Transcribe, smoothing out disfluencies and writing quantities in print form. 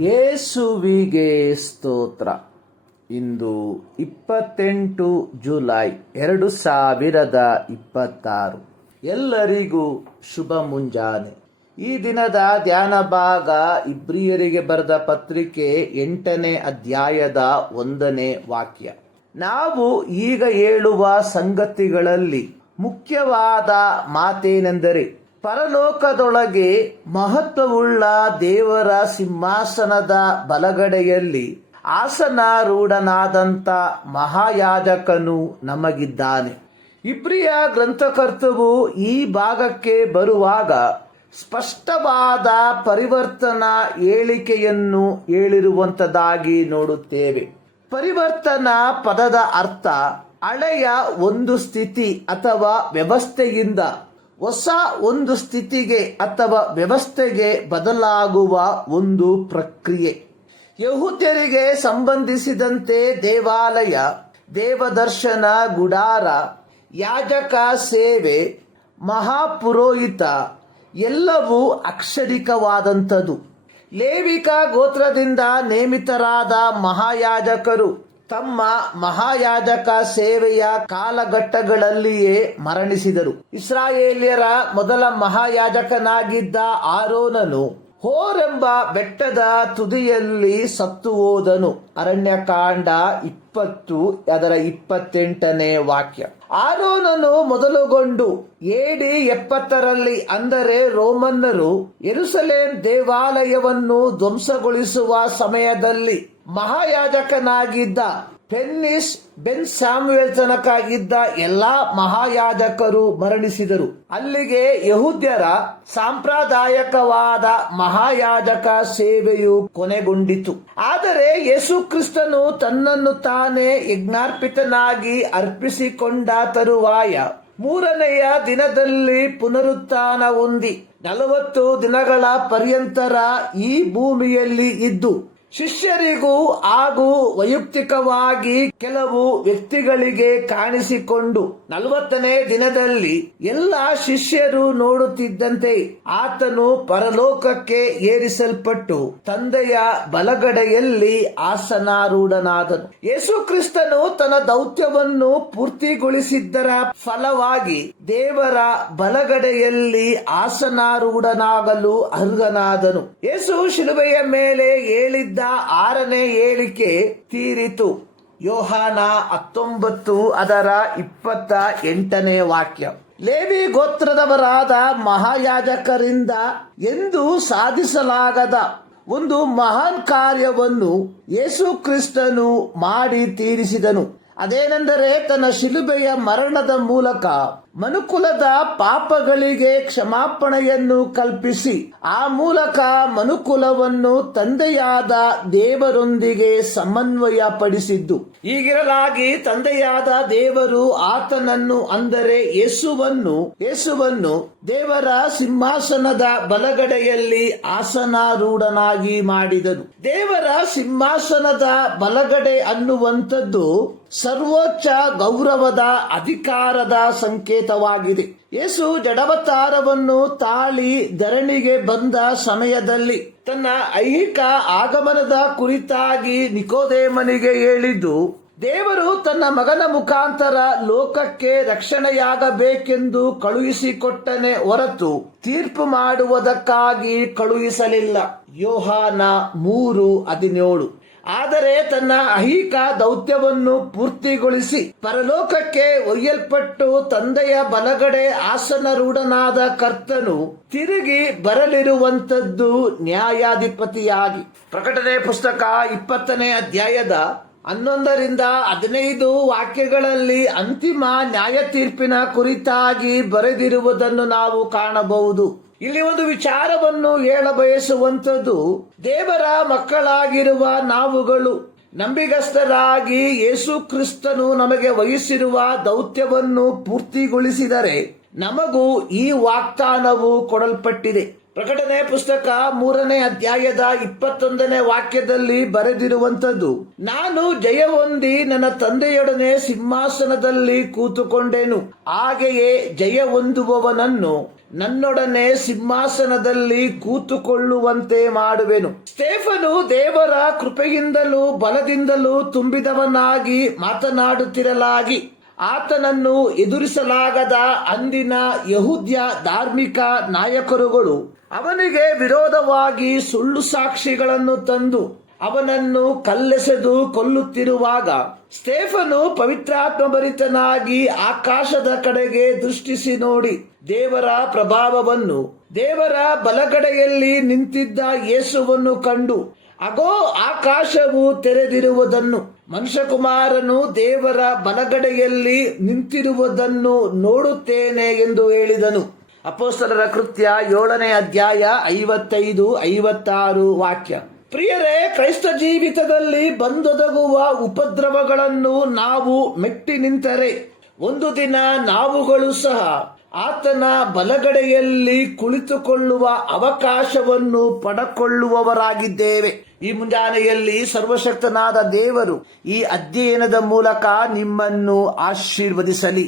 ಯೇಸುವಿಗೆ ಸ್ತೋತ್ರ. ಇಂದು 28 ಜುಲೈ 2026. ಎಲ್ಲರಿಗೂ ಶುಭ ಮುಂಜಾನೆ. ಈ ದಿನದ ಧ್ಯಾನ ಭಾಗ ಇಬ್ರಿಯರಿಗೆ ಬರೆದ ಪತ್ರಿಕೆ 8ನೇ ಅಧ್ಯಾಯದ 1ನೇ ವಾಕ್ಯ. ನಾವು ಈಗ ಹೇಳುವ ಸಂಗತಿಗಳಲ್ಲಿ ಮುಖ್ಯವಾದ ಮಾತೇನೆಂದರೆ, ಪರಲೋಕದೊಳಗೆ ಮಹತ್ವವುಳ್ಳ ದೇವರ ಸಿಂಹಾಸನದ ಬಲಗಡೆಯಲ್ಲಿ ಆಸನಾರೂಢನಾದಂಥ ಮಹಾಯಾಜಕನು ನಮಗಿದ್ದಾನೆ. ಇಬ್ರಿಯ ಗ್ರಂಥಕರ್ತವು ಈ ಭಾಗಕ್ಕೆ ಬರುವಾಗ ಸ್ಪಷ್ಟವಾದ ಪರಿವರ್ತನಾ ಹೇಳಿಕೆಯನ್ನು ಹೇಳಿರುವಂಥದ್ದಾಗಿ ನೋಡುತ್ತೇವೆ. ಪರಿವರ್ತನಾ ಪದದ ಅರ್ಥ ಹಳೆಯ ಒಂದು ಸ್ಥಿತಿ ಅಥವಾ ವ್ಯವಸ್ಥೆಯಿಂದ ಹೊಸ ಒಂದು ಸ್ಥಿತಿಗೆ ಅಥವಾ ವ್ಯವಸ್ಥೆಗೆ ಬದಲಾಗುವ ಒಂದು ಪ್ರಕ್ರಿಯೆ. ಯಹೂದ್ಯರಿಗೆ ಸಂಬಂಧಿಸಿದಂತೆ ದೇವಾಲಯ, ದೇವದರ್ಶನ ಗುಡಾರ, ಯಾಜಕ ಸೇವೆ, ಮಹಾಪುರೋಹಿತ ಎಲ್ಲವೂ ಅಕ್ಷರಿಕವಾದಂಥದ್ದು. ಲೇವಿಕ ಗೋತ್ರದಿಂದ ನೇಮಿತರಾದ ಮಹಾಯಾಜಕರು ತಮ್ಮ ಮಹಾಯಾಜಕ ಸೇವೆಯ ಕಾಲಘಟ್ಟಗಳಲ್ಲಿಯೇ ಮರಣಿಸಿದರು. ಇಸ್ರಾಯೇಲ್ಯರ ಮೊದಲ ಮಹಾಯಾಜಕನಾಗಿದ್ದ ಆರೋನನು ಹೋರೆಂಬ ಬೆಟ್ಟದ ತುದಿಯಲ್ಲಿ ಸತ್ತು ಹೋದನು. ಅರಣ್ಯಕಾಂಡ 20 ಅದರ 28ನೇ ವಾಕ್ಯ. ಆರೋನನು ಮೊದಲುಗೊಂಡು AD 70ರಲ್ಲಿ, ಅಂದರೆ ರೋಮನ್ನರು ಯೆರೂಸಲೇಮ್ ದೇವಾಲಯವನ್ನು ಧ್ವಂಸಗೊಳಿಸುವ ಸಮಯದಲ್ಲಿ ಮಹಾಯಾಜಕನಾಗಿದ್ದ ಫೆನ್ನಿಸ್ ಬೆನ್ ಸ್ಯಾಮುಯೇಲ್ ತನಕಾಗಿದ್ದ ಎಲ್ಲಾ ಮಹಾಯಾಜಕರು ಮರಣಿಸಿದರು. ಅಲ್ಲಿಗೆ ಯಹೂದ್ಯರ ಸಾಂಪ್ರದಾಯಿಕವಾದ ಮಹಾಯಾಜಕ ಸೇವೆಯು ಕೊನೆಗೊಂಡಿತು. ಆದರೆ ಯೇಸು ಕ್ರಿಸ್ತನು ತನ್ನನ್ನು ತಾನೇ ಯಜ್ಞಾರ್ಪಿತನಾಗಿ ಅರ್ಪಿಸಿಕೊಂಡ ತರುವಾಯ 3ನೆಯ ದಿನದಲ್ಲಿ ಪುನರುತ್ಥಾನ ಹೊಂದಿ 40 ದಿನಗಳ ಪರ್ಯಂತರ ಈ ಭೂಮಿಯಲ್ಲಿ ಇದ್ದು ಶಿಷ್ಯರಿಗೂ ಹಾಗೂ ವೈಯಕ್ತಿಕವಾಗಿ ಕೆಲವು ವ್ಯಕ್ತಿಗಳಿಗೆ ಕಾಣಿಸಿಕೊಂಡು 40ನೇ ದಿನದಲ್ಲಿ ಎಲ್ಲ ಶಿಷ್ಯರು ನೋಡುತ್ತಿದ್ದಂತೆ ಆತನು ಪರಲೋಕಕ್ಕೆ ಏರಿಸಲ್ಪಟ್ಟು ತಂದೆಯ ಬಲಗಡೆಯಲ್ಲಿ ಆಸನಾರೂಢನಾದನು. ಯೇಸು ಕ್ರಿಸ್ತನು ತನ್ನ ದೌತ್ಯವನ್ನು ಪೂರ್ತಿಗೊಳಿಸಿದ್ದರ ಫಲವಾಗಿ ದೇವರ ಬಲಗಡೆಯಲ್ಲಿ ಆಸನಾರೂಢನಾಗಲು ಅರ್ಹನಾದನು. ಯೇಸು ಶಿಲುಬೆಯ ಮೇಲೆ ಹೇಳಿದ್ದ 6ನೇ ಹೇಳಿಕೆ ತೀರಿತು. ಯೋಹಾನ 19 ಅದರ 28ನೇ ವಾಕ್ಯ. ಲೇವಿ ಗೋತ್ರದವರಾದ ಮಹಾಯಾಜಕರಿಂದ ಎಂದೂ ಸಾಧಿಸಲಾಗದ ಒಂದು ಮಹಾನ್ ಕಾರ್ಯವನ್ನು ಯೇಸು ಕ್ರಿಸ್ತನು ಮಾಡಿ ತೀರಿಸಿದನು. ಅದೇನೆಂದರೆ, ತನ್ನ ಶಿಲುಬೆಯ ಮರಣದ ಮೂಲಕ ಮನುಕುಲದ ಪಾಪಗಳಿಗೆ ಕ್ಷಮಾಪಣೆಯನ್ನು ಕಲ್ಪಿಸಿ ಆ ಮೂಲಕ ಮನುಕುಲವನ್ನು ತಂದೆಯಾದ ದೇವರೊಂದಿಗೆ ಸಮನ್ವಯ ಪಡಿಸಿದ್ದು. ಹೀಗಿರಲಾಗಿ ತಂದೆಯಾದ ದೇವರು ಆತನನ್ನು, ಅಂದರೆ ಯೇಸುವನ್ನು ದೇವರ ಸಿಂಹಾಸನದ ಬಲಗಡೆಯಲ್ಲಿ ಆಸನಾರೂಢನಾಗಿ ಮಾಡಿದನು. ದೇವರ ಸಿಂಹಾಸನದ ಬಲಗಡೆ ಅನ್ನುವಂಥದ್ದು ಸರ್ವೋಚ್ಚ ಗೌರವದ ಅಧಿಕಾರದ ಸಂಕೇತವಾಗಿದೆ. ಯೇಸು ಜಡವತಾರವನ್ನು ತಾಳಿ ಧರಣಿಗೆ ಬಂದ ಸಮಯದಲ್ಲಿ ತನ್ನ ಐಹಿಕ ಆಗಮನದ ಕುರಿತಾಗಿ ನಿಕೋದೇಮನಿಗೆ ಹೇಳಿದ್ದು, ದೇವರು ತನ್ನ ಮಗನ ಮುಖಾಂತರ ಲೋಕಕ್ಕೆ ರಕ್ಷಣೆಯಾಗಬೇಕೆಂದು ಕಳುಹಿಸಿಕೊಟ್ಟನೆ ಹೊರತು ತೀರ್ಪು ಮಾಡುವುದಕ್ಕಾಗಿ ಕಳುಹಿಸಲಿಲ್ಲ. ಯೋಹಾನ 3:17. ಆದರೆ ತನ್ನ ಐಹಿಕ ದೌತ್ಯವನ್ನು ಪೂರ್ತಿಗೊಳಿಸಿ ಪರಲೋಕಕ್ಕೆ ಒಯ್ಯಲ್ಪಟ್ಟು ತಂದೆಯ ಬಲಗಡೆ ಆಸನರೂಢನಾದ ಕರ್ತನು ತಿರುಗಿ ಬರಲಿರುವಂತದ್ದು ನ್ಯಾಯಾಧಿಪತಿಯಾಗಿ. ಪ್ರಕಟಣೆ ಪುಸ್ತಕ 20ನೇ ಅಧ್ಯಾಯದ 11ರಿಂದ 15 ವಾಕ್ಯಗಳಲ್ಲಿ ಅಂತಿಮ ನ್ಯಾಯ ತೀರ್ಪಿನ ಕುರಿತಾಗಿ ಬರೆದಿರುವುದನ್ನು ನಾವು ಕಾಣಬಹುದು. ಇಲ್ಲಿ ಒಂದು ವಿಚಾರವನ್ನು ಹೇಳಬಯಸುವಂಥದ್ದು, ದೇವರ ಮಕ್ಕಳಾಗಿರುವ ನಾವುಗಳು ನಂಬಿಗಸ್ತರಾಗಿ ಯೇಸು ಕ್ರಿಸ್ತನು ನಮಗೆ ವಹಿಸಿರುವ ದೌತ್ಯವನ್ನು ಪೂರ್ತಿಗೊಳಿಸಿದರೆ ನಮಗೂ ಈ ವಾಗ್ದಾನವು ಕೊಡಲ್ಪಟ್ಟಿದೆ. ಪ್ರಕಟಣೆ ಪುಸ್ತಕ 3ನೇ ಅಧ್ಯಾಯದ 21ನೇ ವಾಕ್ಯದಲ್ಲಿ ಬರೆದಿರುವಂತದ್ದು, ನಾನು ಜಯ ಹೊಂದಿ ನನ್ನ ತಂದೆಯೊಡನೆ ಸಿಂಹಾಸನದಲ್ಲಿ ಕೂತುಕೊಂಡೆನು, ಹಾಗೆಯೇ ಜಯ ಹೊಂದುವವನನ್ನು ನನ್ನೊಡನೆ ಸಿಂಹಾಸನದಲ್ಲಿ ಕೂತುಕೊಳ್ಳುವಂತೆ ಮಾಡುವೆನು. ಸ್ಟೇಫನು ದೇವರ ಕೃಪೆಯಿಂದಲೂ ಬಲದಿಂದಲೂ ತುಂಬಿದವನಾಗಿ ಮಾತನಾಡುತ್ತಿರಲಾಗಿ ಆತನನ್ನು ಎದುರಿಸಲಾಗದ ಅಂದಿನ ಯಹೂದ್ಯ ಧಾರ್ಮಿಕ ನಾಯಕರುಗಳು ಅವನಿಗೆ ವಿರೋಧವಾಗಿ ಸುಳ್ಳು ಸಾಕ್ಷಿಗಳನ್ನು ತಂದು ಅವನನ್ನು ಕಲ್ಲೆಸೆದು ಕೊಲ್ಲುತ್ತಿರುವಾಗ ಸ್ಟೇಫನು ಪವಿತ್ರಾತ್ಮಭರಿತನಾಗಿ ಆಕಾಶದ ಕಡೆಗೆ ದೃಷ್ಟಿಸಿ ನೋಡಿ ದೇವರ ಪ್ರಭಾವವನ್ನು, ದೇವರ ಬಲಗಡೆಯಲ್ಲಿ ನಿಂತಿದ್ದ ಯೇಸುವನ್ನು ಕಂಡು, ಅಗೋ ಆಕಾಶವು ತೆರೆದಿರುವುದನ್ನು, ಮನುಷ್ಯಕುಮಾರನು ದೇವರ ಬಲಗಡೆಯಲ್ಲಿ ನಿಂತಿರುವುದನ್ನು ನೋಡುತ್ತೇನೆ ಎಂದು ಹೇಳಿದನು. ಅಪೊಸ್ತಲರ ಕೃತ್ಯ 7ನೇ ಅಧ್ಯಾಯ 55-56 ವಾಕ್ಯ. ಪ್ರಿಯರೇ, ಕ್ರೈಸ್ತ ಜೀವಿತದಲ್ಲಿ ಬಂದೊದಗುವ ಉಪದ್ರವಗಳನ್ನು ನಾವು ಮೆಟ್ಟಿ ನಿಂತರೆ ಒಂದು ದಿನ ನಾವುಗಳು ಸಹ ಆತನ ಬಲಗಡೆಯಲ್ಲಿ ಕುಳಿತುಕೊಳ್ಳುವ ಅವಕಾಶವನ್ನು ಪಡಕೊಳ್ಳುವವರಾಗಿದ್ದೇವೆ. ಈ ಮುಂಜಾನೆಯಲ್ಲಿ ಸರ್ವಶಕ್ತನಾದ ದೇವರು ಈ ಅಧ್ಯಯನದ ಮೂಲಕ ನಿಮ್ಮನ್ನು ಆಶೀರ್ವದಿಸಲಿ.